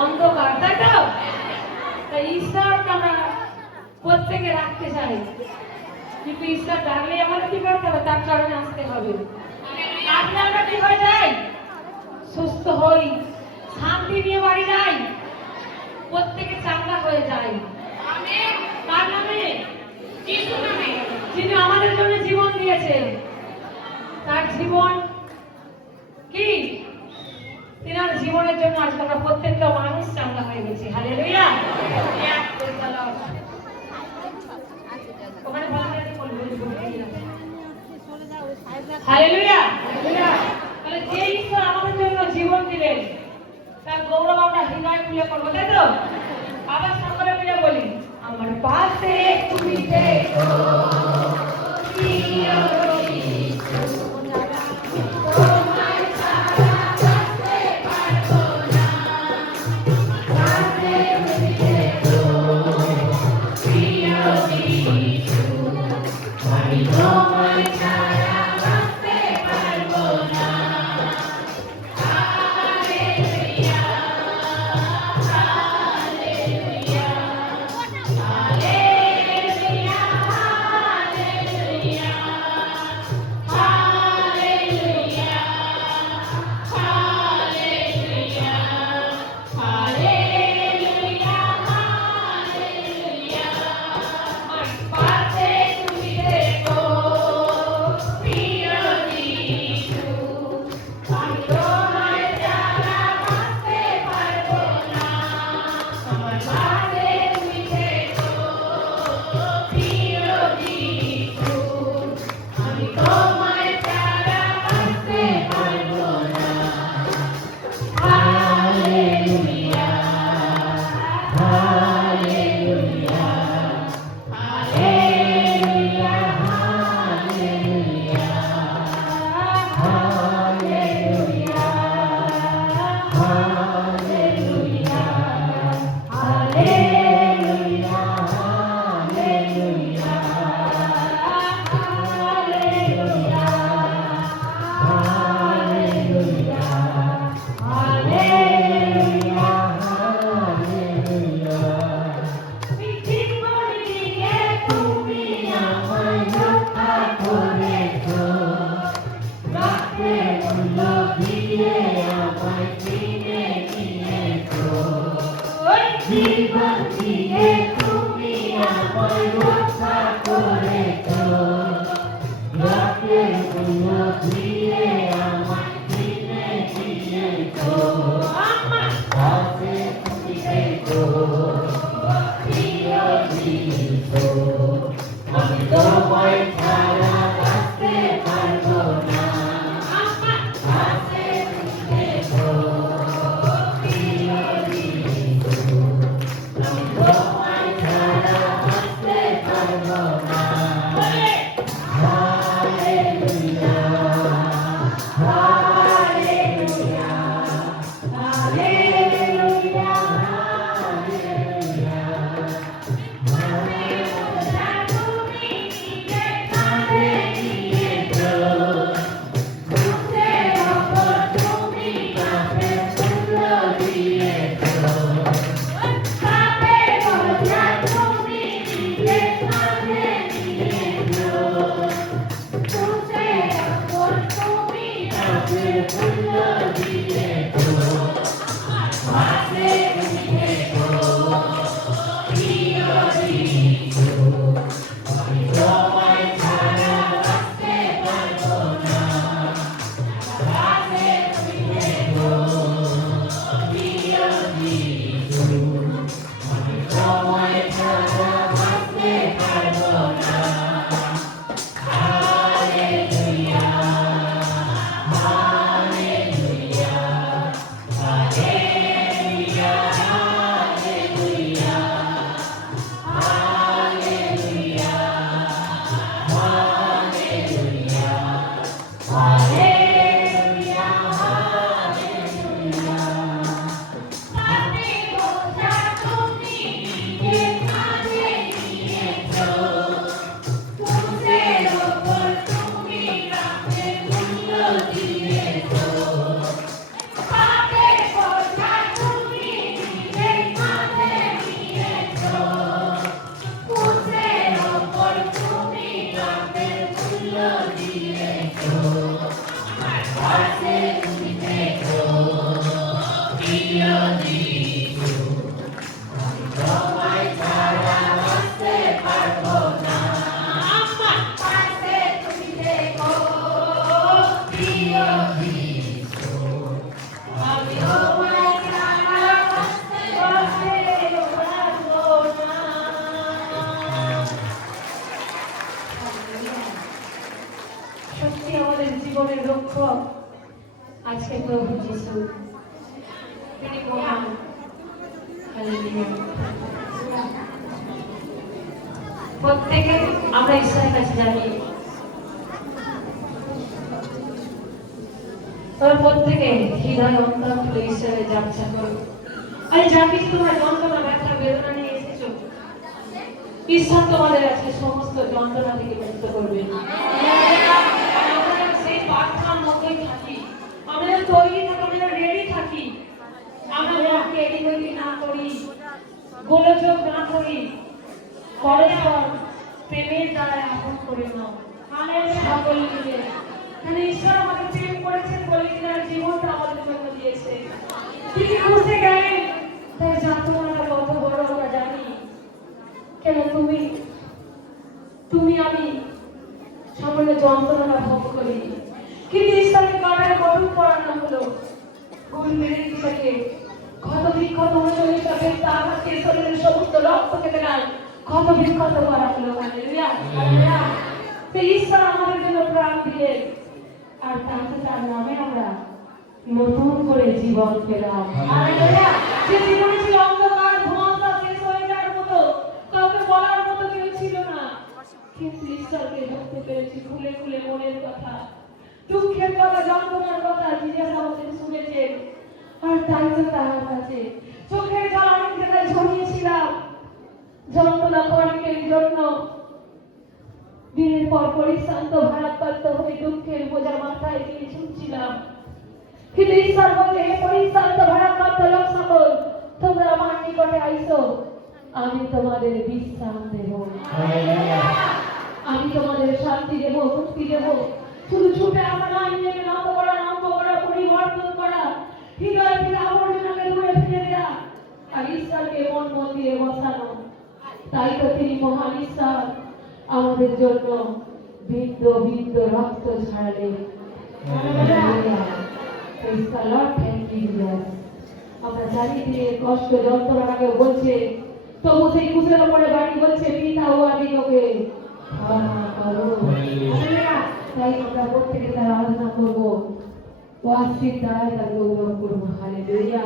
অন্ধকার, তাই তো? তাই ঈশ্বরকে আমরা প্রত্যেকে রাখতে চাই, কিন্তু ঈশ্বর ডাকলে আমাদের কি করতে হবে? তার চরণে আসতে হবে। আপনি আমরা কি হয়ে যাই? সুস্থ হই, শান্তি নিয়ে বাড়ি যাই, প্রত্যেকে চাঙ্গা হয়ে যায়। কার নামে? যিশুর নামে, যিনি আমাদের জন্য জীবন দিয়েছেন। তার জীবন কি? তিনার জীবনের জন্য আজকে আমরা প্রত্যেকটা মানুষ চাঙ্গা হয়ে গেছি। হালেলুয়া। ওখানে হালেলুয়া। তাহলে যে ঈশ্বর আমাদের জন্য জীবন দিলেন তার গৌরব আমরা হৃদয় খুলে করবো, তাই তো? আবার সকলে মিলে বলি, আমার পাশে তুমি দেখো। জীবনের রক্ষক আজকে প্রভু যিশু, তিনি মহান। হালেলুয়া। প্রত্যেকে আমরা ঈশ্বরের কাছে জানি, তোর প্রত্যেকে হৃদয় অন্তর খুলে ঈশ্বরের যাত্রা করো। আর যা কিছু তোমার যন্ত্রণা, ব্যথা, বেদনা নিয়ে এসেছো, ঈশ্বর তোমাদের আজকে সমস্ত যন্ত্রণা থেকে মুক্ত করবে। আমরা সেই প্রার্থনার মধ্যেই থাকি, আমরা তৈরি থাকি, আমরা রেডি থাকি। আমরা মনকে এদিক ওদিক না করি, গোলযোগ না করি, পরস্পর প্রেমের দ্বারা আপন করে নাও। সকল মিলে মানে ঈশ্বর আমাদের প্রেম করেছেন বলে তার জীবনটা আমাদের জন্য দিয়েছে। তিনি বুঝতে গেলেন তার যন্ত্রণাটা কত বড় আমরা জানি। কেন তুমি আমি সামান্য যন্ত্রণা ভোগ করি, কিন্তু ঈশ্বরকে কাটার গঠন করানো হলো গুণ মেরে দিকে ক্ষত বিক্ষত অনুচরিতাকে তার হাতে শরীরের সমস্ত রক্ত কেটে নেয়, ক্ষত বিক্ষত করা হলো। হালেলুয়া। ঈশ্বর আমাদের জন্য প্রাণ দিয়ে, আর তার নামে আমরা নতুন করে জীবন পেলাম। যে জীবনে ছিল অন্ধকার, ধোঁয়াশা, শেষ হয়ে যাওয়ার মতো, কাউকে বলার মতো কেউ ছিল না, কিন্তু ঈশ্বরকে ধরতে পেরেছি খুলে খুলে মনের কথা, দুঃখের কথা, যন্ত্রণার কথা জিজ্ঞাসা আমাদের শুনেছেন। আর তাই তো তাহার কাছে চোখের জল অনেক জায়গায় ঝরিয়েছিলাম, যন্ত্রণা অনেকের জন্য দিনের পর পরিশ্রান্ত ভারাক্রান্ত হয়ে দুঃখের বোঝা মাথায় দিয়ে ছুটছিলাম, কিন্তু ঈশ্বর বলে, হে পরিশ্রান্ত ভারাক্রান্ত লোক সকল, তোমরা আমার নিকটে আইসো, আমি তোমাদের বিশ্রাম দেব, আমি তোমাদের শান্তি দেব, মুক্তি দেব। শুধু ছুটে আমরা নয়, নিজেকে নত করা, পরিবর্তন করা, হৃদয় থেকে আবর্জনাকে দূরে ফেলে দেয়া, আর ঈশ্বরকে মন মন্দিরে বসানো। তাই তো তিনি মহান ঈশ্বর আমাদের জন্য বিন্দু বিন্দু রক্ত ঝরালেন। আমরা জানি তিনি কষ্ট যন্ত্রণার আগে বলছে, তবু সেই কুশের উপরে বাড়ি বলছে, পিতা ও আদিকে ক্ষমা করো। তাই আমরা প্রত্যেকে তার আরাধনা করবো, ও আশ্রিত দ্বারা তার গৌরব করবো। হালেলুয়া।